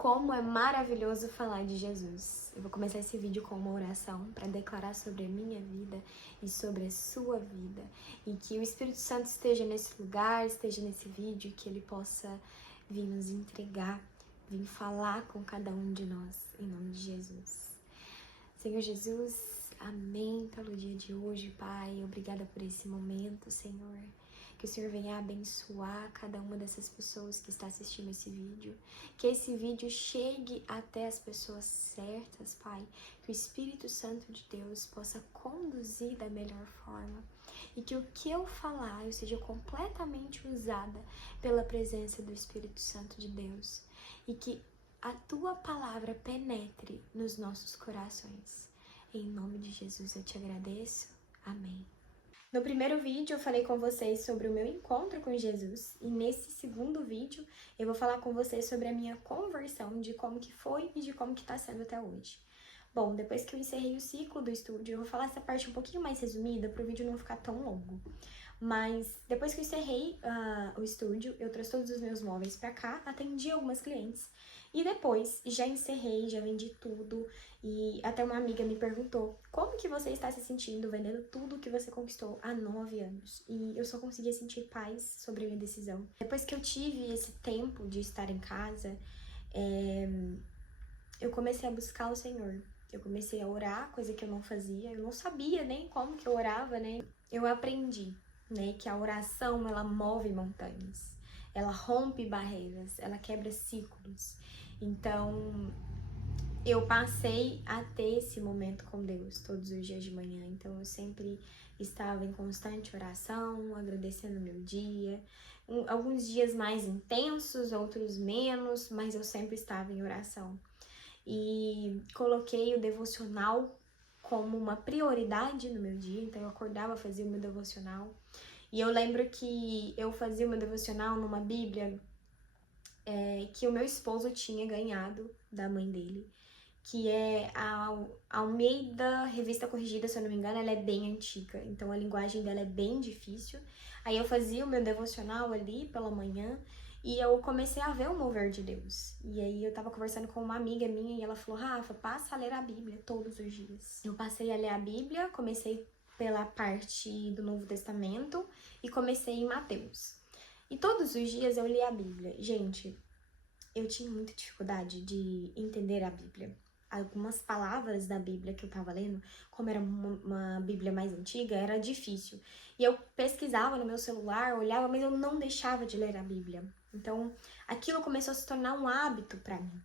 Como é maravilhoso falar de Jesus. Eu vou começar esse vídeo com uma oração para declarar sobre a minha vida e sobre a sua vida. E que o Espírito Santo esteja nesse lugar, esteja nesse vídeo, que ele possa vir nos entregar, vir falar com cada um de nós, em nome de Jesus. Senhor Jesus, amém pelo dia de hoje, Pai. Obrigada por esse momento, Senhor. Que o Senhor venha abençoar cada uma dessas pessoas que está assistindo esse vídeo. Que esse vídeo chegue até as pessoas certas, Pai. Que o Espírito Santo de Deus possa conduzir da melhor forma. E que o que eu falar eu seja completamente usada pela presença do Espírito Santo de Deus. E que a Tua palavra penetre nos nossos corações. Em nome de Jesus eu te agradeço. Amém. No primeiro vídeo eu falei com vocês sobre o meu encontro com Jesus e nesse segundo vídeo eu vou falar com vocês sobre a minha conversão, de como que foi e de como que tá sendo até hoje. Bom, depois que eu encerrei o ciclo do estúdio, eu vou falar essa parte um pouquinho mais resumida para o vídeo não ficar tão longo. Mas depois que eu encerrei o estúdio, eu trouxe todos os meus móveis pra cá, atendi algumas clientes. E depois, já encerrei, já vendi tudo. E até uma amiga me perguntou, como que você está se sentindo vendendo tudo que você conquistou há 9 anos? E eu só conseguia sentir paz sobre a minha decisão. Depois que eu tive esse tempo de estar em casa, eu comecei a buscar o Senhor. Eu comecei a orar, coisa que eu não fazia. Eu não sabia nem como que eu orava, né? Eu aprendi, né, que a oração, ela move montanhas, ela rompe barreiras, ela quebra ciclos. Então, eu passei a ter esse momento com Deus todos os dias de manhã. Então, eu sempre estava em constante oração, agradecendo o meu dia. Alguns dias mais intensos, outros menos, mas eu sempre estava em oração. E coloquei o devocional como uma prioridade no meu dia, então eu acordava, fazia o meu devocional. E eu lembro que eu fazia o meu devocional numa Bíblia que o meu esposo tinha ganhado da mãe dele, que é a Almeida Revista Corrigida, se eu não me engano, ela é bem antiga, então a linguagem dela é bem difícil. Aí eu fazia o meu devocional ali pela manhã e eu comecei a ver o mover de Deus. E aí eu tava conversando com uma amiga minha e ela falou, Rafa, passa a ler a Bíblia todos os dias. Eu passei a ler a Bíblia, comecei pela parte do Novo Testamento e comecei em Mateus. E todos os dias eu li a Bíblia. Gente, eu tinha muita dificuldade de entender a Bíblia. Algumas palavras da Bíblia que eu tava lendo, como era uma Bíblia mais antiga, era difícil. E eu pesquisava no meu celular, olhava, mas eu não deixava de ler a Bíblia. Então, aquilo começou a se tornar um hábito para mim.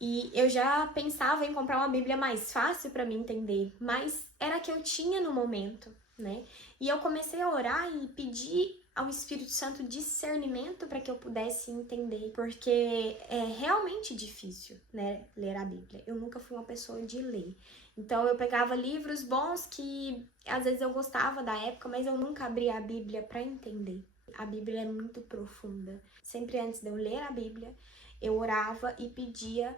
E eu já pensava em comprar uma Bíblia mais fácil para mim entender, mas era a que eu tinha no momento, né? E eu comecei a orar e pedir ao Espírito Santo discernimento para que eu pudesse entender, porque é realmente difícil, né, ler a Bíblia. Eu nunca fui uma pessoa de ler. Então eu pegava livros bons que às vezes eu gostava da época, mas eu nunca abria a Bíblia para entender. A Bíblia é muito profunda. Sempre antes de eu ler a Bíblia, eu orava e pedia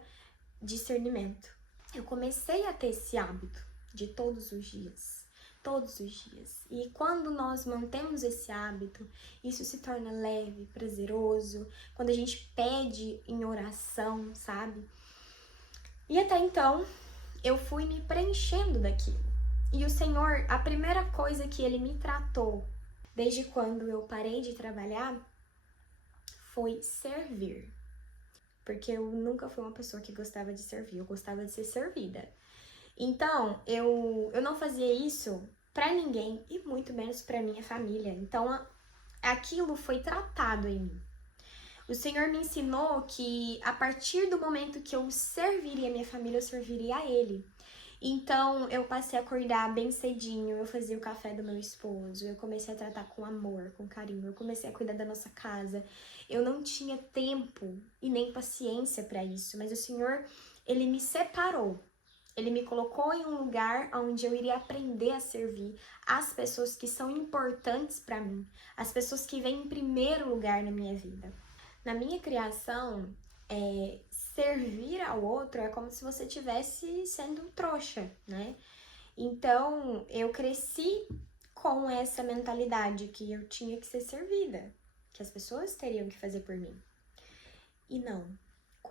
discernimento. Eu comecei a ter esse hábito de todos os dias. Todos os dias. E quando nós mantemos esse hábito, isso se torna leve, prazeroso, quando a gente pede em oração, sabe? E até então, eu fui me preenchendo daquilo. E o Senhor, a primeira coisa que Ele me tratou, desde quando eu parei de trabalhar, foi servir. Porque eu nunca fui uma pessoa que gostava de servir, eu gostava de ser servida. Então, eu não fazia isso pra ninguém e muito menos pra minha família. Então, aquilo foi tratado em mim. O Senhor me ensinou que a partir do momento que eu serviria a minha família, eu serviria a Ele. Então, eu passei a acordar bem cedinho, eu fazia o café do meu esposo, eu comecei a tratar com amor, com carinho, eu comecei a cuidar da nossa casa. Eu não tinha tempo e nem paciência para isso, mas o Senhor, Ele me separou. Ele me colocou em um lugar onde eu iria aprender a servir as pessoas que são importantes para mim, as pessoas que vêm em primeiro lugar na minha vida. Na minha criação, servir ao outro é como se você estivesse sendo um trouxa, né? Então, eu cresci com essa mentalidade que eu tinha que ser servida, que as pessoas teriam que fazer por mim. E não.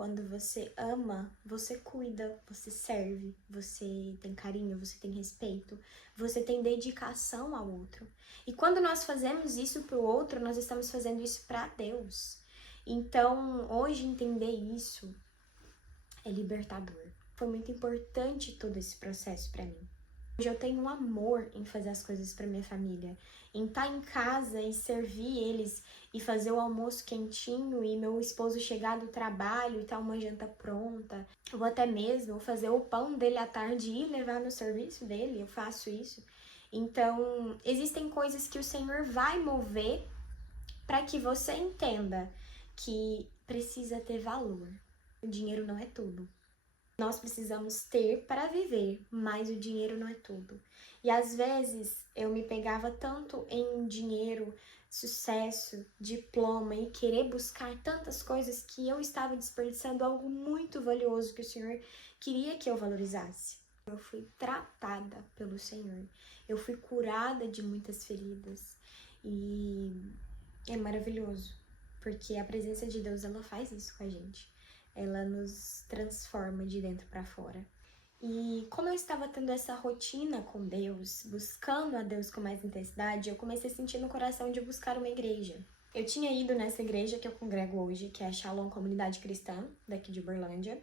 Quando você ama, você cuida, você serve, você tem carinho, você tem respeito, você tem dedicação ao outro. E quando nós fazemos isso para o outro, nós estamos fazendo isso para Deus. Então, hoje entender isso é libertador. Foi muito importante todo esse processo para mim. Hoje eu tenho um amor em fazer as coisas para minha família, em estar em casa e servir eles e fazer o almoço quentinho e meu esposo chegar do trabalho e tá uma janta pronta. Ou até mesmo fazer o pão dele à tarde e levar no serviço dele, eu faço isso. Então, existem coisas que o Senhor vai mover para que você entenda que precisa ter valor. O dinheiro não é tudo. Nós precisamos ter para viver, mas o dinheiro não é tudo. E às vezes eu me pegava tanto em dinheiro, sucesso, diploma e querer buscar tantas coisas que eu estava desperdiçando algo muito valioso que o Senhor queria que eu valorizasse. Eu fui tratada pelo Senhor, eu fui curada de muitas feridas e é maravilhoso, porque a presença de Deus, ela faz isso com a gente. Ela nos transforma de dentro para fora. E como eu estava tendo essa rotina com Deus, buscando a Deus com mais intensidade, eu comecei a sentir no coração de buscar uma igreja. Eu tinha ido nessa igreja que eu congrego hoje, que é a Shalom Comunidade Cristã, daqui de Uberlândia,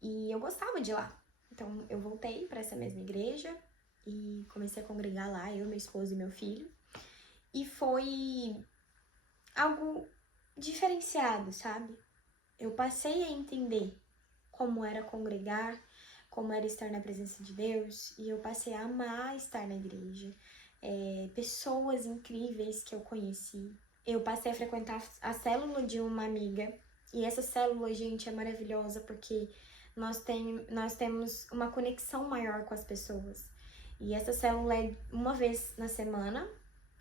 e eu gostava de lá. Então eu voltei para essa mesma igreja e comecei a congregar lá, eu, meu esposo e meu filho. E foi algo diferenciado, sabe? Eu passei a entender como era congregar, como era estar na presença de Deus, e eu passei a amar estar na igreja. Pessoas incríveis que eu conheci. Eu passei a frequentar a célula de uma amiga, e essa célula, gente, é maravilhosa porque nós temos uma conexão maior com as pessoas. E essa célula é uma vez na semana,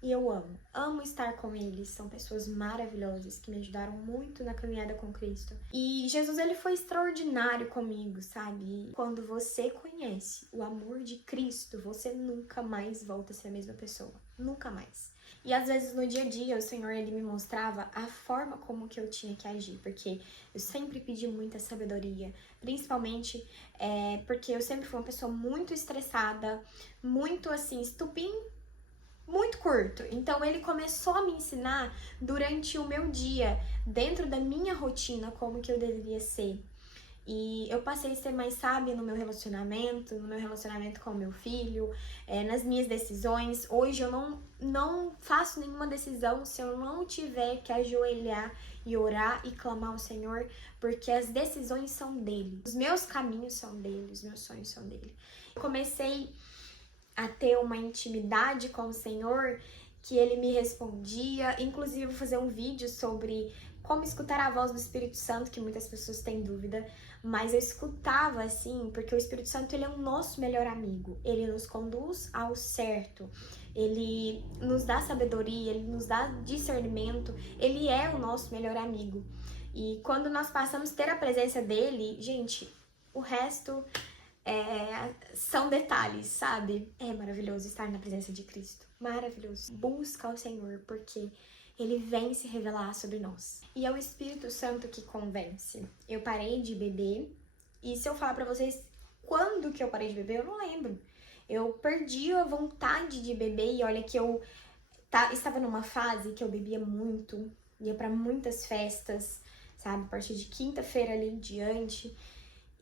e eu amo estar com eles, são pessoas maravilhosas que me ajudaram muito na caminhada com Cristo. E Jesus, ele foi extraordinário comigo, sabe? Quando você conhece o amor de Cristo, você nunca mais volta a ser a mesma pessoa, nunca mais. E às vezes no dia a dia o Senhor, ele me mostrava a forma como que eu tinha que agir, porque eu sempre pedi muita sabedoria, principalmente porque eu sempre fui uma pessoa muito estressada, muito assim, estupim, muito curto. Então ele começou a me ensinar durante o meu dia, dentro da minha rotina, como que eu deveria ser. E eu passei a ser mais sábia no meu relacionamento com o meu filho, nas minhas decisões. Hoje eu não faço nenhuma decisão se eu não tiver que ajoelhar e orar e clamar ao Senhor, porque as decisões são dele, os meus caminhos são dele, os meus sonhos são dele. Eu comecei a ter uma intimidade com o Senhor, que ele me respondia, inclusive vou fazer um vídeo sobre como escutar a voz do Espírito Santo, que muitas pessoas têm dúvida, mas eu escutava assim, porque o Espírito Santo, ele é o nosso melhor amigo, ele nos conduz ao certo, ele nos dá sabedoria, ele nos dá discernimento, ele é o nosso melhor amigo. E quando nós passamos a ter a presença dele, gente, o resto são detalhes, sabe? É maravilhoso estar na presença de Cristo. Maravilhoso. Busca o Senhor, porque ele vem se revelar sobre nós. E é o Espírito Santo que convence. Eu parei de beber, e se eu falar pra vocês quando que eu parei de beber, eu não lembro. Eu perdi a vontade de beber, e olha que eu estava numa fase que eu bebia muito, ia pra muitas festas, sabe? A partir de quinta-feira ali em diante.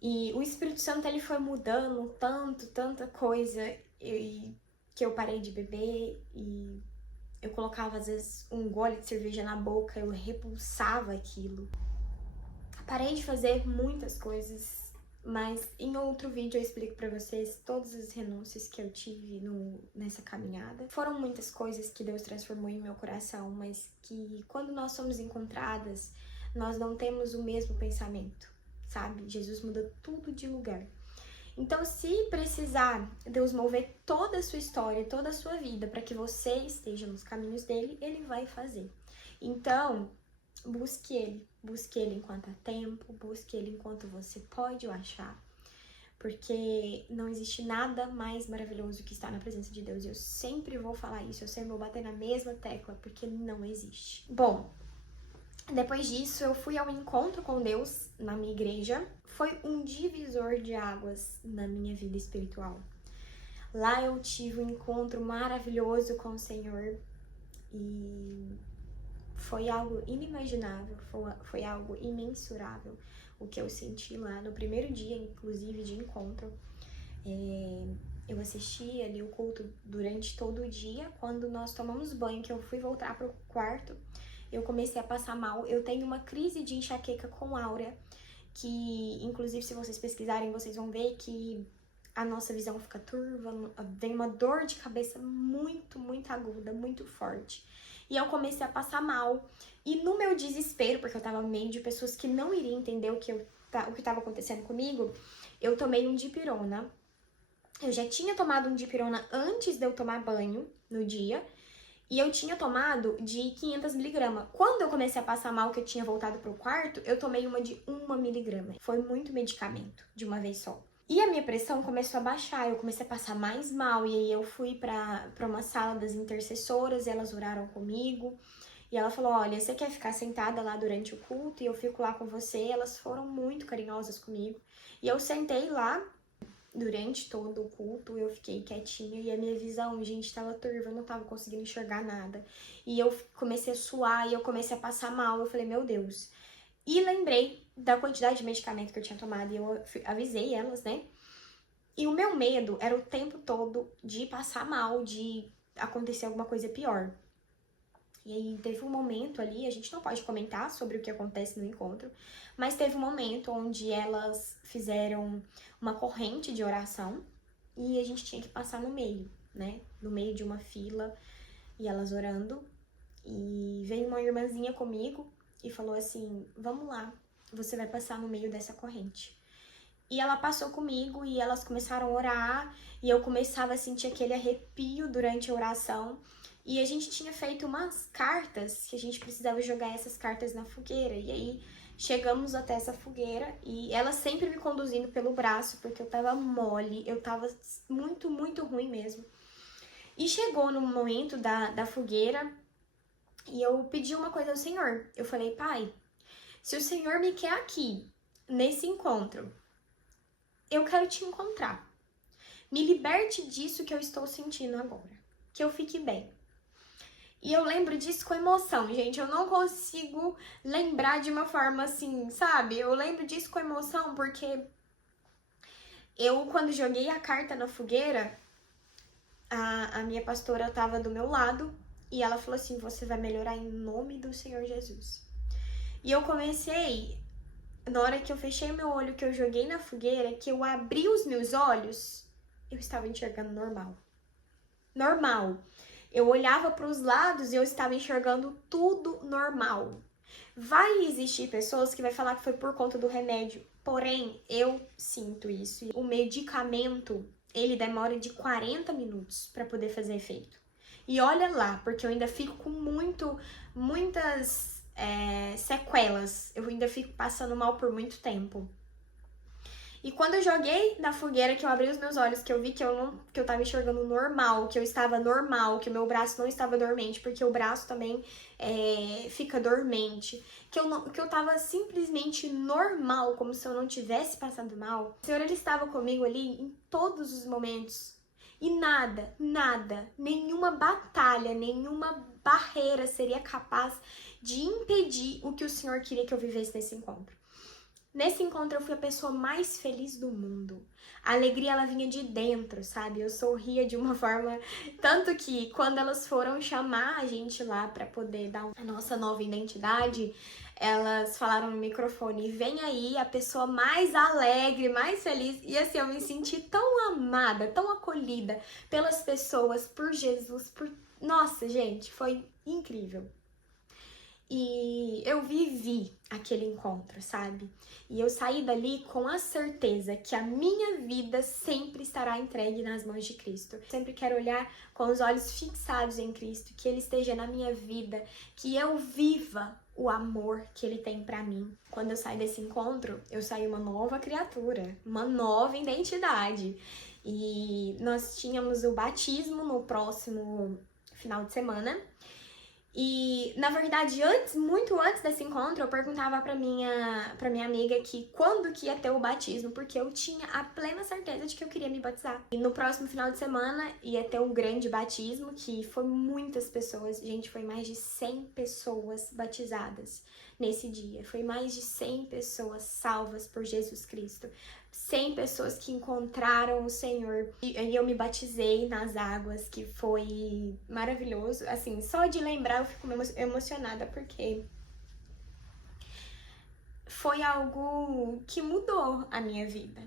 E o Espírito Santo, ele foi mudando tanta coisa, que eu parei de beber e eu colocava às vezes um gole de cerveja na boca, eu repulsava aquilo. Parei de fazer muitas coisas, mas em outro vídeo eu explico pra vocês todas as renúncias que eu tive nessa caminhada. Foram muitas coisas que Deus transformou em meu coração, mas que quando nós somos encontradas, nós não temos o mesmo pensamento, sabe? Jesus muda tudo de lugar. Então, se precisar Deus mover toda a sua história, toda a sua vida, para que você esteja nos caminhos dele, ele vai fazer. Então, busque ele enquanto há tempo, busque ele enquanto você pode o achar, porque não existe nada mais maravilhoso que estar na presença de Deus. Eu sempre vou falar isso, eu sempre vou bater na mesma tecla, porque não existe. Bom, Depois disso, eu fui ao encontro com Deus na minha igreja. Foi um divisor de águas na minha vida espiritual. Lá eu tive um encontro maravilhoso com o Senhor e foi algo inimaginável, foi algo imensurável o que eu senti lá no primeiro dia, inclusive, de encontro. Eu assisti ali o culto durante todo o dia. Quando nós tomamos banho, que eu fui voltar pro quarto, eu comecei a passar mal. Eu tenho uma crise de enxaqueca com áurea, que inclusive se vocês pesquisarem, vocês vão ver que a nossa visão fica turva, vem uma dor de cabeça muito, muito aguda, muito forte. E eu comecei a passar mal. E no meu desespero, porque eu tava no meio de pessoas que não iriam entender o que estava acontecendo comigo, eu tomei um dipirona. Eu já tinha tomado um dipirona antes de eu tomar banho no dia. E eu tinha tomado de 500mg. Quando eu comecei a passar mal, que eu tinha voltado pro quarto, eu tomei uma de 1mg. Foi muito medicamento, de uma vez só. E a minha pressão começou a baixar, eu comecei a passar mais mal. E aí eu fui pra uma sala das intercessoras, e elas oraram comigo. E ela falou, olha, você quer ficar sentada lá durante o culto? E eu fico lá com você. Elas foram muito carinhosas comigo. E eu sentei lá. Durante todo o culto, eu fiquei quietinha e a minha visão, gente, tava turva, eu não tava conseguindo enxergar nada. E eu comecei a suar e eu comecei a passar mal, eu falei, meu Deus. E lembrei da quantidade de medicamento que eu tinha tomado e eu avisei elas, né? E o meu medo era o tempo todo de passar mal, de acontecer alguma coisa pior. E aí teve um momento ali, a gente não pode comentar sobre o que acontece no encontro, mas teve um momento onde elas fizeram uma corrente de oração e a gente tinha que passar no meio, né? No meio de uma fila e elas orando. E veio uma irmãzinha comigo e falou assim, vamos lá, você vai passar no meio dessa corrente. E ela passou comigo e elas começaram a orar e eu começava a sentir aquele arrepio durante a oração. E a gente tinha feito umas cartas que a gente precisava jogar essas cartas na fogueira. E aí chegamos até essa fogueira e ela sempre me conduzindo pelo braço, porque eu tava mole, eu tava muito, muito ruim mesmo. E chegou no momento da fogueira e eu pedi uma coisa ao Senhor. Eu falei, Pai, se o Senhor me quer aqui, nesse encontro, eu quero te encontrar. Me liberte disso que eu estou sentindo agora. Que eu fique bem. E eu lembro disso com emoção, gente. Eu não consigo lembrar de uma forma assim, sabe? Eu lembro disso com emoção porque eu, quando joguei a carta na fogueira, a minha pastora estava do meu lado e ela falou assim, você vai melhorar em nome do Senhor Jesus. E eu comecei, na hora que eu fechei meu olho, que eu joguei na fogueira, que eu abri os meus olhos, eu estava enxergando normal. Normal. Eu olhava para os lados e eu estava enxergando tudo normal. Vai existir pessoas que vai falar que foi por conta do remédio, porém, eu sinto isso. O medicamento, ele demora de 40 minutos para poder fazer efeito. E olha lá, porque eu ainda fico com muitas sequelas. Eu ainda fico passando mal por muito tempo. E quando eu joguei na fogueira, que eu abri os meus olhos, que eu vi que eu tava enxergando normal, que eu estava normal, que o meu braço não estava dormente, porque o braço também fica dormente, que eu tava simplesmente normal, como se eu não tivesse passado mal. O Senhor, ele estava comigo ali em todos os momentos. E nada, nenhuma batalha, nenhuma barreira seria capaz de impedir o que o Senhor queria que eu vivesse nesse encontro. Nesse encontro eu fui a pessoa mais feliz do mundo. A alegria, ela vinha de dentro, sabe? Eu sorria de uma forma... Tanto que quando elas foram chamar a gente lá pra poder dar a nossa nova identidade, elas falaram no microfone, vem aí a pessoa mais alegre, mais feliz. E assim, eu me senti tão amada, tão acolhida pelas pessoas, por Jesus, por... Nossa, gente, foi incrível. E eu vivi aquele encontro, sabe? E eu saí dali com a certeza que a minha vida sempre estará entregue nas mãos de Cristo. Eu sempre quero olhar com os olhos fixados em Cristo, que Ele esteja na minha vida, que eu viva o amor que Ele tem pra mim. Quando eu saí desse encontro, eu saí uma nova criatura, uma nova identidade. E nós tínhamos o batismo no próximo final de semana. E, na verdade, muito antes desse encontro, eu perguntava pra minha amiga que quando que ia ter o batismo, porque eu tinha a plena certeza de que eu queria me batizar. E no próximo final de semana ia ter um grande batismo, que foi muitas pessoas, gente, foi mais de 100 pessoas batizadas nesse dia. Foi mais de 100 pessoas salvas por Jesus Cristo. 100 pessoas que encontraram o Senhor. E eu me batizei nas águas, que foi maravilhoso. Assim, só de lembrar eu fico emocionada, porque foi algo que mudou a minha vida.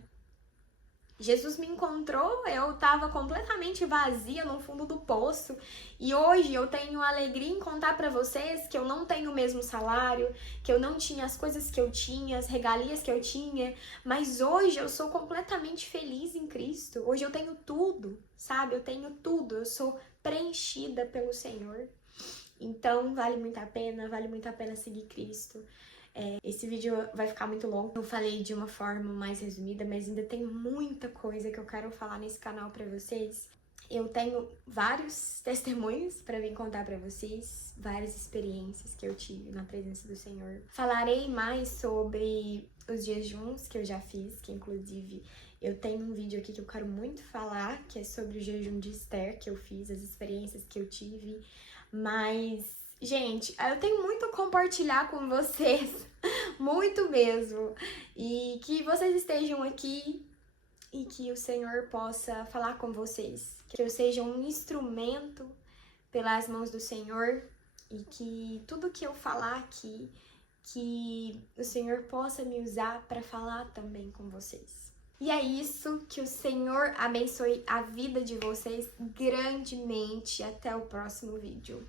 Jesus me encontrou, eu tava completamente vazia no fundo do poço, e hoje eu tenho alegria em contar pra vocês que eu não tenho o mesmo salário, que eu não tinha as coisas que eu tinha, as regalias que eu tinha, mas hoje eu sou completamente feliz em Cristo. Hoje eu tenho tudo, sabe? Eu tenho tudo, eu sou preenchida pelo Senhor. Então vale muito a pena seguir Cristo. Esse vídeo vai ficar muito longo. Eu falei de uma forma mais resumida, mas ainda tem muita coisa que eu quero falar nesse canal pra vocês. Eu tenho vários testemunhos pra vir contar pra vocês, várias experiências que eu tive na presença do Senhor. Falarei mais sobre os jejuns que eu já fiz, que inclusive eu tenho um vídeo aqui que eu quero muito falar, que é sobre o jejum de Esther que eu fiz, as experiências que eu tive, mas gente, eu tenho muito a compartilhar com vocês, muito mesmo. E que vocês estejam aqui e que o Senhor possa falar com vocês. Que eu seja um instrumento pelas mãos do Senhor e que tudo que eu falar aqui, que o Senhor possa me usar para falar também com vocês. E é isso, que o Senhor abençoe a vida de vocês grandemente. Até o próximo vídeo.